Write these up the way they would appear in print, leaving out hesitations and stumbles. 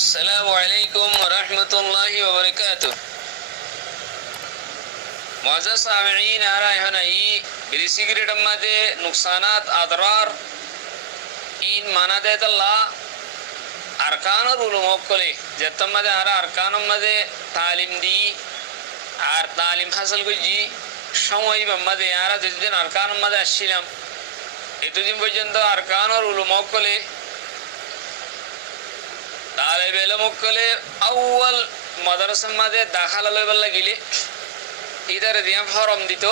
আসসালামু আলাইকুম ওয়া রাহমাতুল্লাহি ওয়া বারাকাতুহু। মুআজ্জাজ সামিঈন আরায়হানাই বিড়ি সিগারেট মধ্যে নুকসানাত আদরার ইন মানাদাতাল্লাহ আরকানুল উলুম কলে যেতমদে আর আরকানুল মধ্যে তালিম দি আর তালিম হাসিল করছি সময় মধ্যে আর যেদিন আরকানুল মধ্যে আসছিলাম এতদিন পর্যন্ত আরকানুল উলুম কলে তালেব ইলম কলে আউয়াল মাদ্রাসার মধ্যে দাখিলা লইবার লাগিলে ইদার দিয়া ফরম দিত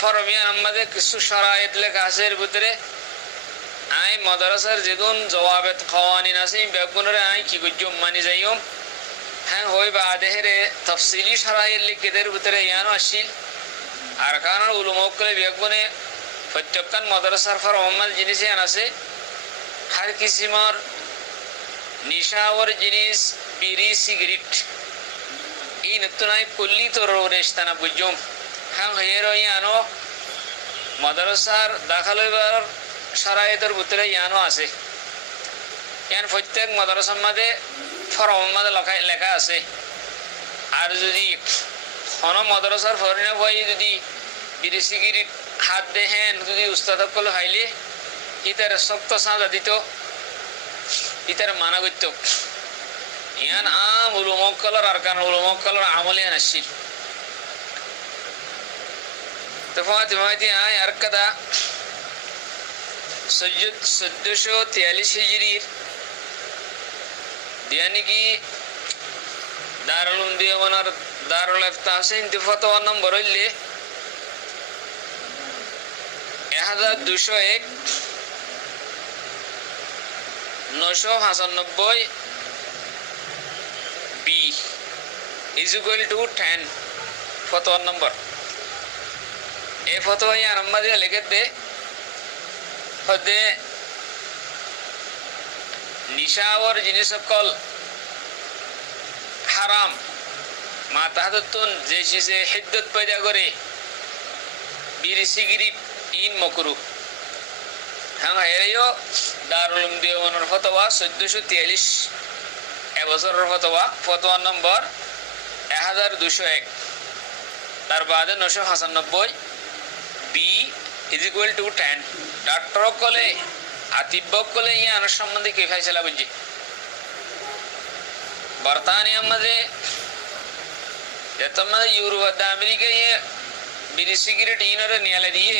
ফরমিয়া আমাদের কিছু শরায়েত লেখা আছে এর ভিতরে আই মাদ্রাসার যেগুন জওয়াবেত কাওয়ানিন আছে বেগুনরে আই কি গজ্জম মানি যাইও হ্যাঁ হই বা দেহরে তাফসিলি শরায়েত লিখিতের ভিতরে ইয়ানো আসিল আরকানুল উলুম কলে বেগুনে প্রত্যেকখান মাদ্রাসার ফরমাল জিনিস ইয়ান আছে হর কিসিমার নিশাওয়ার জিনিস বিড়ি সিগারেট এই নতুনাই কল্লি তো রেস্তানা বুঝম হ্যাঁ হয়ে ইয়ানো মাদ্রাসার দাখিল হইবার শরায়েতের ভিতরে ইয়ানো আছে ইয়ান প্রত্যেক মাদ্রাসার মধ্যে ফরম মধ্যে লেখা আছে আর যদি কোনো মাদ্রাসার ফরিনা ভাই যদি বিড়ি সিগারেট হাত দেহেন যদি উস্তাদ কলে হাইলে ইতার শক্ত সাজা দিত ইতার মানা করত ইয়ান আম উলুম কলর আরকান উলুম কলর আমলিয়ান আসছিল তো ফাতিমাতি আয় আর কাদা 1443 হিজরির यानी कि दारुल उलूम देवानार दारुल इफ्ता से फतवा नंबर হইলে 1201 995 B is equal to 10 फतवा नंबर ए फतवा यहाँ नंबर दिया लिखे दे हदे निशावर जिनिस कल हाराम माताहतुन जैसे से हिद्दत पैदा करे बीड़ी सिगरेट इन मकरू हाँ हेरियो दारुल उलूम देवानार फतवा 1443 এবছরের ফতোয়া ফতোয়া নম্বর 1201 তার বাদে 995 B is equal to 10 doctor কলে আতিব কলে ইয়ার সম্বন্ধে কি ফয়সালা বুঝি বর্তানিয়া মধ্যে যেতমা ইউরোপ আর আমেরিকা এ বিড়ি সিগারেট ইনরে নিয়ালে দিয়ে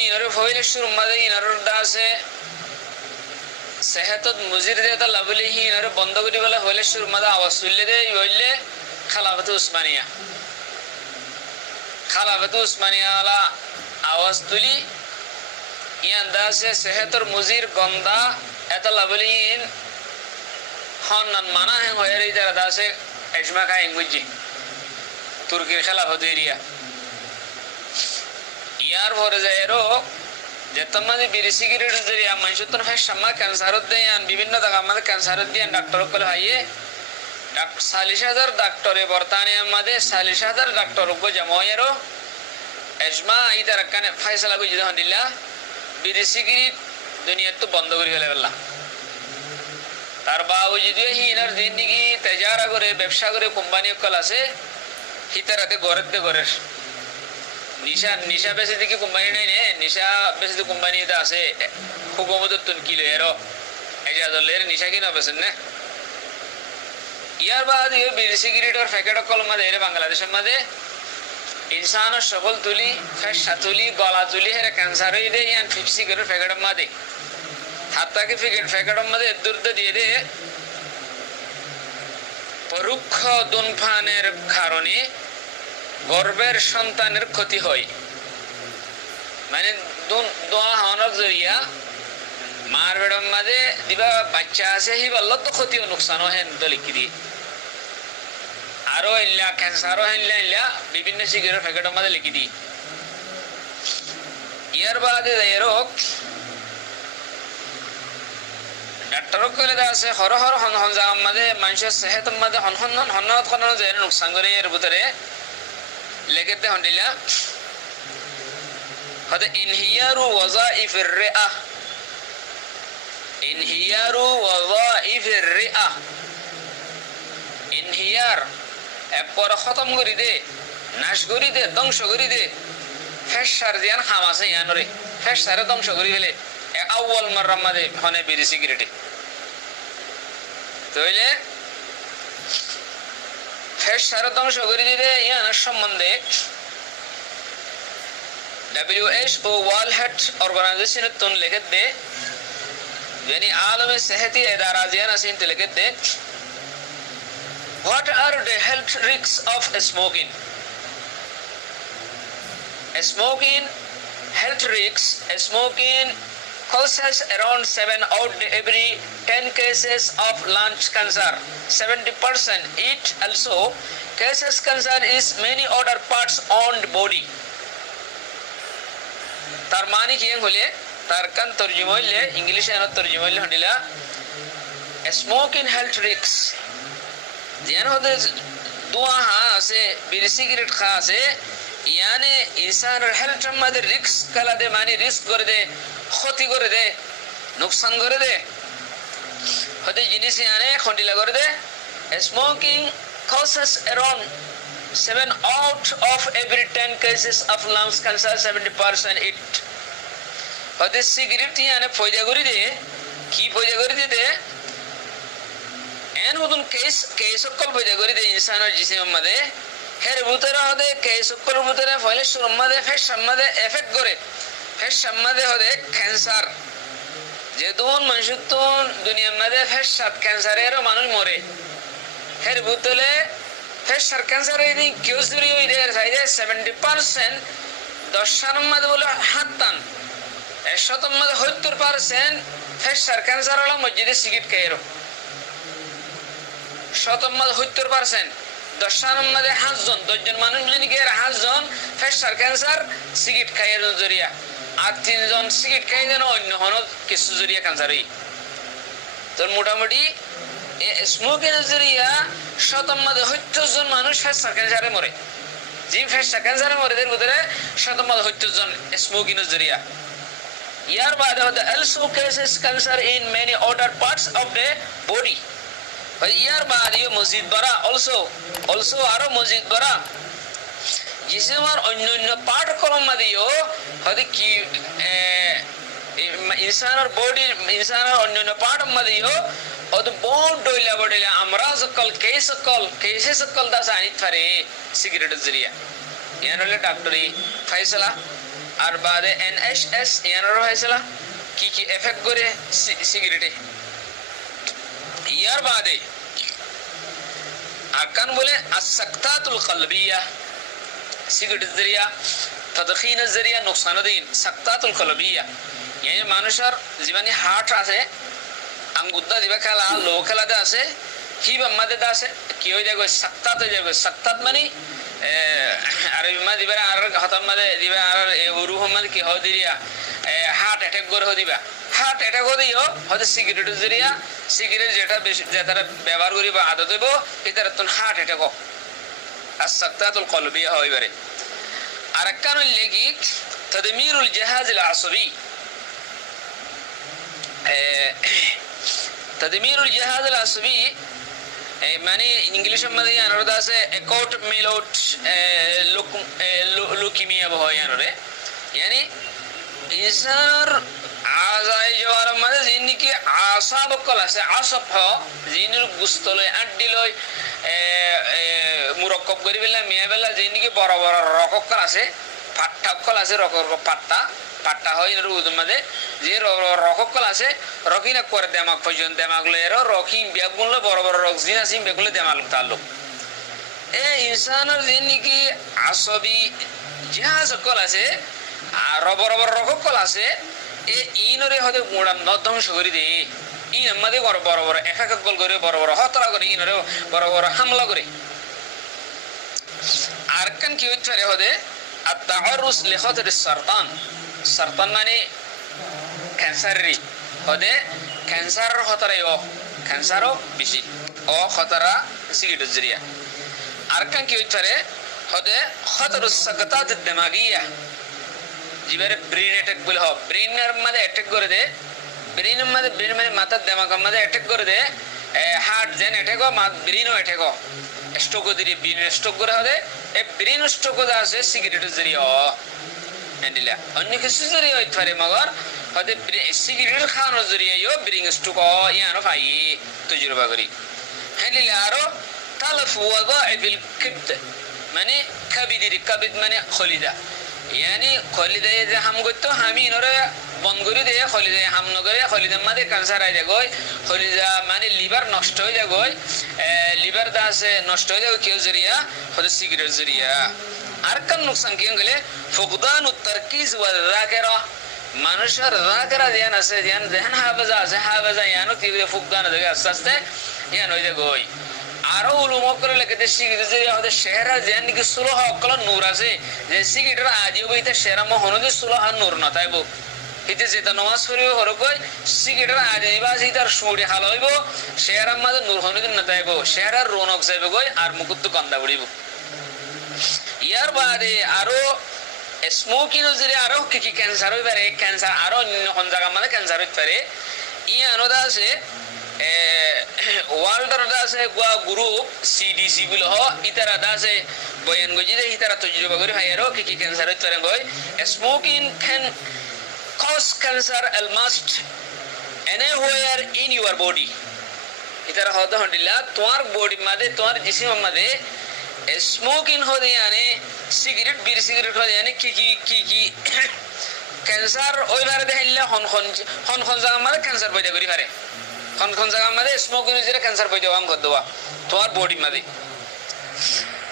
ইনরে ফয়লে শুরু মধ্যে ইনরে দাসে সেহতত মুজির দেতা লাভলি ইনরে বন্ধ করি বলে হইলে শুরু মধ্যে আওয়াজ তুললে দে হইলে খালাফত উসমানিয়া আলা আওয়াজ তুলি ইয়ান দাসে সেহতর মুজির গন্দা এত লাভলি ইন হন্নান মানা হ্যাঁ হয়ে রে যারা দাসে এজমা খায় বুঝি তুর্কির খেলাফত এরিয়া ইয়ার ভরে যায় এরও যেতমানে বিড়ি সিগারেট জরিয়া মানুষতন হয় সামা ক্যান্সারত দেয়ান বিভিন্ন জায়গা আমাদের ক্যান্সারত দিয়ান ডাক্তার কলে হাইয়ে 40,000 ডাক্তারে বর্তানিয়ার মধ্যে 40,000 ডাক্তার উপর জমায়েরও এজমা ইতার কানে ফয়সালা বুঝি তখন দিলা বিড়ি সিগারেট দুনিয়ার তো বন্ধ করে ফেলে ফেললাম তার বাবুজি হিনার জিন্দিগি তেজারা করে ব্যবসা করে কোম্পানি কল আছে হিতারাতে ঘরের নিশা বেশি দিকে কোম্পানি নাই নে নিশা বেশি তো কোম্পানি আছে হুকুমতের তুন কিলো এরো এজাজলের নিশা কিনা বেছেন না ইয়ার বাদ বিড়ি সিগারেটের প্যাকেট কল মাঝে এর বাংলাদেশের মাঝে ইনসানের সকল তুলি ফেসা তুলি গলা তুলি হেরে ক্যান্সার হয়ে দেয় ইয়ান ফিপ সিগারেটের প্যাকেটের মাঝে হাতটাকে প্যাকেটের মাঝে দূর দিয়ে দে পরোক্ষ ধূমপানের কারণে গর্ভের সন্তানের ক্ষতি হয় মানে দোয়া হওয়ার জরিয়া মার বেড়ার মাঝে দিবা বাচ্চা আছে হি বলল তো ক্ষতি নুকসান হেন লিখি দিয়ে আরো ইল্লা ক্যান্সারও ইল্লা বিভিন্ন সিগারেট প্যাকেটের মাঝে লিখি দিই ইয়ার বাদে এরক ডাক্তার কইলে আছে হর হর হন হন যা আমাদের মানুষের সেহতের মধ্যে হন হন হন হন যে নুকসান করে এর ভিতরে লেগেতে হন্ডিলা هذا انهيار وظائف الرئة انهيار وظائف الرئة انهيار একবার খতম করে দে নাশ করে দে ধ্বংস করে দে ফেসার দিয়ান হামাসে ইয়ানরে ফেসারে ধ্বংস করে ফেলে আউয়াল মাররার মধ্যে হনে বিড়ি সিগারেটে তাইলে ফেসারে ধ্বংস করে দিতে ইয়ানের সম্বন্ধে WHO World Health Organization तुन लिखत दे यानी आलम सेहती इदारा जियान असीन तो लिखत दे What are the health risks of smoking? Smoking health risks. Smoking causes around 7 out of every 10 cases of lung cancer. 70% it also causes cancer is many other parts on the body. তার মানে কি হলে তার কান তরজমা হইলে ইংলিশে এর তরজমা হইলে হন্ডিলা স্মোকিং হেলথ রিস্ক যেন হতে দুয়া আছে বিড়ি সিগারেট খা আছে ইয়ানে ইনসানের হেলথের মধ্যে রিস্ক কালা দে মানে রিস্ক করে দে ক্ষতি করে দে নুকসান করে দে হতে জিনিস ইয়ানে খন্ডিলা করে দে smoking causes around 7 out of every 10 cases of lung cancer 70% it হতে সিগারেট ইয়ানে ফয়দা করে দে কি ফয়দা করে দিতে এন হতুন কেস সকল ফয়দা করে দে ইনসানের জিসিমের মধ্যে হের ভিতরে হতে কেস সকল ভিতরে ফলে শুরুর মধ্যে ফেসার মধ্যে এফেক্ট করে ফেসার মধ্যে হতে ক্যান্সার যে দুন মানুষ তো দুনিয়ার মধ্যে ফেসার ক্যান্সারেরও মানুষ মরে হের ভিতরে ফেসার ক্যান্সার এই কেউ জুড়ি হয়ে দেয় 70% 10 মধ্যে বলে হাত টান 100 মধ্যে 70% ফেসার ক্যান্সার হলো মসজিদে সিগারেট খাইরো 100 মধ্যে 70% 10 মধ্যে 5 জন 10 জন মানুষ যদি গিয়ে 5 জন ফেসার ক্যান্সার সিগারেট খাইয়ের জরিয়া আর 3 জন সিগারেট খাই যেন অন্য হনো কিছু জরিয়া ক্যান্সার হই তো মোটামুটি স্মোকিং জরিয়া 100 মধ্যে 70 জন মানুষ ফেসার ক্যান্সারে মরে যে ফেসার ক্যান্সারে মরে এর ভিতরে 100 মধ্যে 70 জন স্মোকিং জরিয়া ইয়ার বাদে হতে also causes cancer in many other parts of the body ইয়ার বাদে মসজিদ বড়া also আরো মসজিদ বড়া জিসিমের অন্যান্য পার্ট কলম মধ্যেও হতে কি ইনসানের বডির ইনসানের অন্যান্য পার্ট মধ্যেও অত বহুত ডইলা আমরা সকল কেসে সকল দাস আনিত পারে সিগারেটের জরিয়া ইয়ার হলে ডাক্তারি ফাইসলা আর বাদে NHS ইয়ার ফাইসলা কি কি এফেক্ট করে সিগারেটে ইয়ার বাদে আরকান বলে আসসাকতাতুল কলবিয়া সিগারেটের জরিয়া তদখিনের জরিয়া নুকসান দিন সাকতাতুল কলবিয়া ইয়ানি মানুষের জীবনে হার্ট আছে আঙ্গুদ্দা দিবা খেলা লো খেলাতে আছে হিবা মাদে আছে কি হয়ে যাবে সাকতাত হয়ে যাবে সাকতাত মানে আরবি মা দিবা আর হতাম মাদে দিবা আর রুহ মাদে কি হয় দিরিয়া হার্ট অ্যাটাক করে দিবা হার্ট অ্যাটাক দিও হয়তো সিগারেটের জরিয়া সিগারেট যেটা বেশি যেটা ব্যবহার করিবা আদত হইব এটার তো হার্ট অ্যাটাক আর সাকতাতুল কলবিয়া হইবারে আর কারণ লেগি তদমিরুল জাহাজ আল আসবি তদমিরুল জাহাজ আল আসবি মানে ইংলিশের মধ্যে আনারদ আছে অ্যাকাউট মেলোট লুকিমিয়া হয় আনরে यानी ইনসার আজাই যাওয়ার মধ্যে যিনি আসাব কল আছে আসব যিনির গুস্তলয় আড্ডিলয় মুরক্কব করি বেলা মিয়া বেলা যিনি বড় বড় রককল আছে পাট্টাকল আছে পাট্টা হয় এর মধ্যে যে রককল আছে রকিনা করে দেমাগ পর্যন্ত দেমাগলো এর রকি ব্যাগগুলো বড় বড় রক জিন আছে ব্যাগগুলো দেমাগ তালুক ইনসানের যিনি আসবি জাহাজ কল আছে আর বড় বড় রককল আছে ইনরে হতে গোড়া ধ্বংস করে দে ইন আমাদের বড় বড় একাকল করে বড় বড় হতরা করে ইনরে বড় বড় হামলা করে আর কান কি হইতে পারে হতে التعرض لخطر السرطان سرطان মানে ক্যান্সার হতে ক্যান্সার খতরা ক্যান্সারও বেশি খতরা সিগারেটের জরিয়া আর কান কি হইতে পারে হতে خطر السقطات الدماغيه জিবারে ব্রেন অ্যাটাক বলে হ ব্রেনের মধ্যে অ্যাটাক করে দে ব্রেনের মধ্যে ব্রেন মানে মাথার দেমাগের মধ্যে অ্যাটাক করে দে হার্ট যেন অ্যাটাক হয় ব্রেনও অ্যাটাক হয় স্ট্রোক দিয়ে ব্রেন স্ট্রোক করে হবে এই ব্রেন স্ট্রোক আছে সিগারেটের জরিয়া এন্ডিলা অন্য কিছু জরিয়া হইতে পারে মগর হয়তো সিগারেট খাওয়ানোর জরিয়াও ব্রেন স্ট্রোক ইয়ানো পাই তজুরবা করি হ্যান্ডিলা আরো তালফ ওয়াদাইবিল কিবদ মানে কাবিদ মানে খলিদা ইয়ানি খলিদা যে হাম করতো হামি নরে বন্ধ করে দিয়ে খলিদা হাম নগরে খলিদার মাঝে ক্যান্সার আই যায় খলিদা মানে লিভার নষ্ট হয়ে যায় লিভার দা আছে নষ্ট হয়ে যায় কেউ জরিয়া হয়তো সিগারেট জরিয়া আর কান নুকসান কি গেলে ফুকদান তারকিজ ওয়া যাকিরা মানুষের যাকিরা ধ্যান আছে ধ্যান হাফেজা আছে হাফেজা ইয়ানো কি ফুকদান দেখে আস্তে আস্তে ইয়ান হয়ে যায় আরো উলুম করে লেগে সিগারেট জরিয়া হতে শেহরা যেন নাকি সুলহ অকল নূর আছে যে সিগারেটের আজিও বইতে শেহরা মহনদে সুলহ নূর নতাইব হিতে যেটা নমাজ পড়িব হরকই সিগারেটের আজিবা আছে তার সুড়ি হাল হইব শেহরার মাঝে নূর হনদিন নতাইব শেহরার রৌনক যাইব গই আর মুকুত কান্দা পড়িব ইয়ার বাদে আরো স্মোকিং জরিয়া আরো কি কি ক্যান্সার হইতে পারে ক্যান্সার আরো অন্য কোন জায়গা মানে ক্যান্সার হইতে পারে ইয়ানোদা আছে ওয়ার্ল্ডের আছে গ্রুপ সিডিসি গুলো ইতারা আছে বয়ান গজি দে ইতারা তজরুবা করে ভাইয়ারও কি কি ক্যান্সার হইতে পারে গই smoking can cause cancer almost anywhere in your body ইতারা হতে হন্ডিলা তোমার বডি মাঝে তোমার জিসিমের মাঝে স্মোকিং হতে মানে সিগারেট বিড়ি সিগারেট হতে মানে কি কি কি কি ক্যান্সার ওইবারে দেখাইলে হন জায়গা মানে ক্যান্সার পয়দা করি পারে কোন জায়গা মাঝে স্মোকিং যেটা ক্যান্সার পয়দা আম কর দেওয়া তোমার বডি মাঝে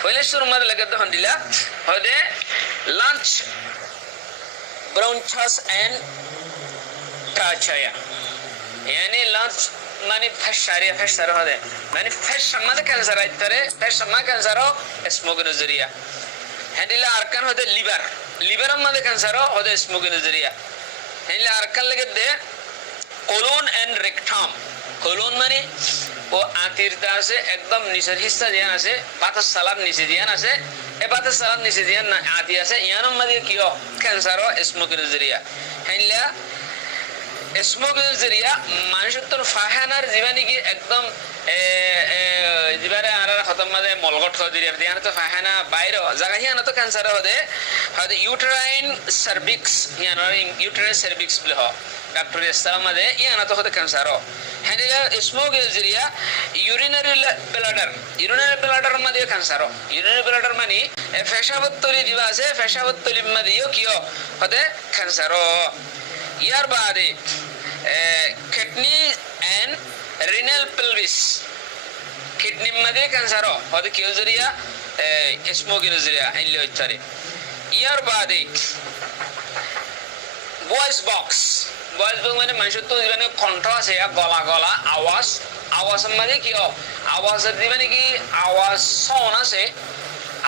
পয়লে শুরু মাঝে লাগে তখন দিলা হতে লাঞ্চ ব্রঞ্চাস এন্ড ট্রাচায়া यानी लंच माने फैश होते माने फैश माने कैंसर आइते पारे फैश मा कैंसर हो स्मोकिंग जरिया हैंडिला अरकान होते लिवर माने कैंसर होते स्मोकिंग जरिया हैंडिला अरकान लगे दे कोलोन एंड रेक्टम कोलोन माने वो आंतीरता से एकदम नीचेर हिस्सा दियान আছে বাতাস সালাম নিচে দিয়ান আছে এ বাতাস সালাম নিচে দিয়ান না আতি আছে ইয়ানো মাঝে কি হয় ক্যান্সার হয় স্মোকিং জরিয়া हैंडिला স্মোকিং জরিয়া মানুষের তোর ফাহানার জীবানি কি একদম জীবারে আর খতম মাঝে মলগট হয়ে দিয়ে দিয়ান তো ফাহানা বাইরে জায়গা হিয়ানো তো ক্যান্সার হতে হয়তো ইউটেরাইন সার্ভিক্স হিয়ানো ইউটেরাইন সার্ভিক্স বলে হয় ডক্টর ইসলাম মাঝে ইয়ানো তো হতে ক্যান্সার হয় হ্যান্ডিলা স্মোকিং জরিয়া ইউরিনারি ব্লাডার মাঝে ক্যান্সার হয় ইউরিনারি ব্লাডার মানে পেশাবত তলি দিবা আছে পেশাবত তলির মাঝেও কি হতে ক্যান্সার হয় ইয়ার বাদে কিডনি এন্ড রিনাল পেলভিস কিডনির মধ্যে ক্যান্সার হতে কেউ জরিয়া স্মোকিং জরিয়া আইলে হইতে পারে ইয়ার বাদে ভয়েস বক্স মানে মানুষের তো মানে কণ্ঠ আছে গলা আওয়াজের মধ্যে কি আওয়াজের দিবানি কি আওয়াজ সাউন্ড আছে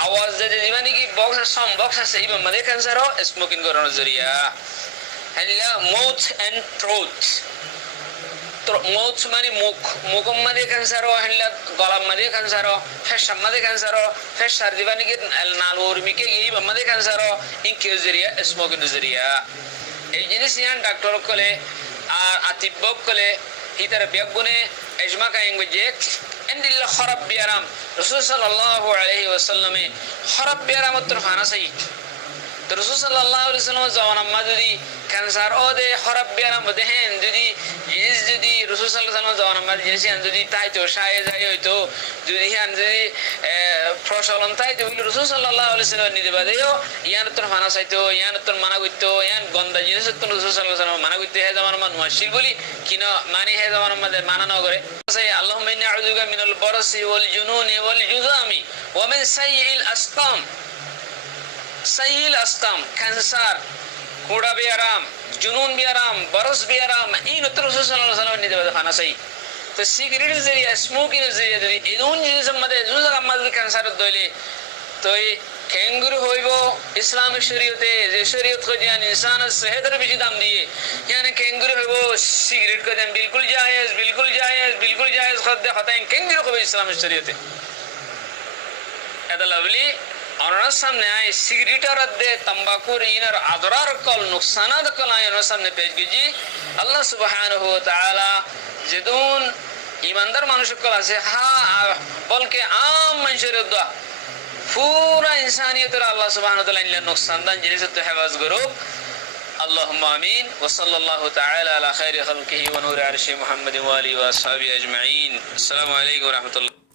আওয়াজ যে দিবানি কি বক্স সাউন্ড বক্স আছে এর মধ্যে ক্যান্সার স্মোকিং করানোর জরিয়া হ্যান্ডিলা মাউথ এন্ড থ্রোট মাউথ মানে মুখের মধ্যে ক্যান্সার হ্যান্ডিলা গলার মধ্যে ক্যান্সার ফেসার মধ্যে ক্যান্সার ফেসার দিবানি কি নালুর মিকে এই মধ্যে ক্যান্সার ইনকিউ জরিয়া স্মোকিং জরিয়া এই জিনিস ইয়ান ডাক্তার কলে আর আতিব্বক কলে হিতার বেগুনে এজমা কায়েম গজে এন্ডিল্লা খরাব বিয়ারাম রাসূল সাল্লাল্লাহু আলাইহি ওয়াসাল্লামে খরাব বিয়ারাম তোর ফানাসাই তো রাসূল সাল্লাল্লাহু আলাইহি ওয়াসাল্লাম জাওয়ান আম্মা যদি ক্যান্সার ও দে খরাব বিয়ারাম দেখেন যদি রাসূল সাল্লাল্লাহু আলাইহি ওয়াসাল্লাম জাওয়ান আম্মা যদি তাই তো শায়ে যায় হয়তো যদি হান যদি প্রচলন তাই তো রাসূল সাল্লাল্লাহু আলাইহি ওয়াসাল্লাম নিতে বাদেও ইয়ান তোর ফানাসাইতো ইয়ান তোর মানা করতো ইয়ান গন্দা জিনিস তো রাসূল সাল্লাল্লাহু আলাইহি ওয়াসাল্লাম মানা করতে হে জাওয়ান আম্মা মুশরিক বলি কিনা মানে হে জাওয়ান আম্মা মানা না করে আল্লাহুম্মা ইন্নী আউযুবিকা মিনাল বারাসি ওয়াল জুনুনি ওয়াল জুযামি ওয়া মিন সাইয়িল আসকাম ক্যান্সার কোড়া বিয়ারাম জুনুন বিয়ারাম বরস বিয়ারাম এই নতুন রাসূল সাল্লাল্লাহু আলাইহি ওয়াসাল্লাম নিতে ফানাসাই তো সিগারেট জরিয়া স্মোকিং জরিয়া যদি এদুন জিনিসের মধ্যে জুজা আমাদের ক্যান্সার দইলে তো এই ক্যাঙ্গুরু হইব ইসলামিক শরীয়তে যে শরীয়ত কো জান ইনসানের সেহতের বেশি দাম দিয়ে ইয়ানে ক্যাঙ্গুরু হইব সিগারেট কো দাম বিলকুল জায়েজ খদ দে হতায় ক্যাঙ্গুরু কো ইসলামিক শরীয়তে এটা লাভলি ওনার সামনে আই সিগারেটার দে তাম্বাকুর ইনার আদরার কল নুকসানাত কল আই ওনার সামনে পেশ গেছি আল্লাহ সুবহানাহু ওয়া তাআলা যেদুন ইমানদার মানুষ কল আছে হা বলকে আম মানুষের দোয়া পুরা ইনসানিয়তের আল্লাহ সুবহানাহু ওয়া তাআলা ইল্লা নুকসান দান জিনিসের তো হেফাজ করুক আল্লাহুম্মা আমিন ওয়া সাল্লাল্লাহু তাআলা আলা খাইরি খালকিহি ওয়া নূরি আরশি মুহাম্মাদিন ওয়া আলিহি ওয়া আসহাবিহি আজমাইন আসসালামু আলাইকুম ওয়া রাহমাতুল্লাহ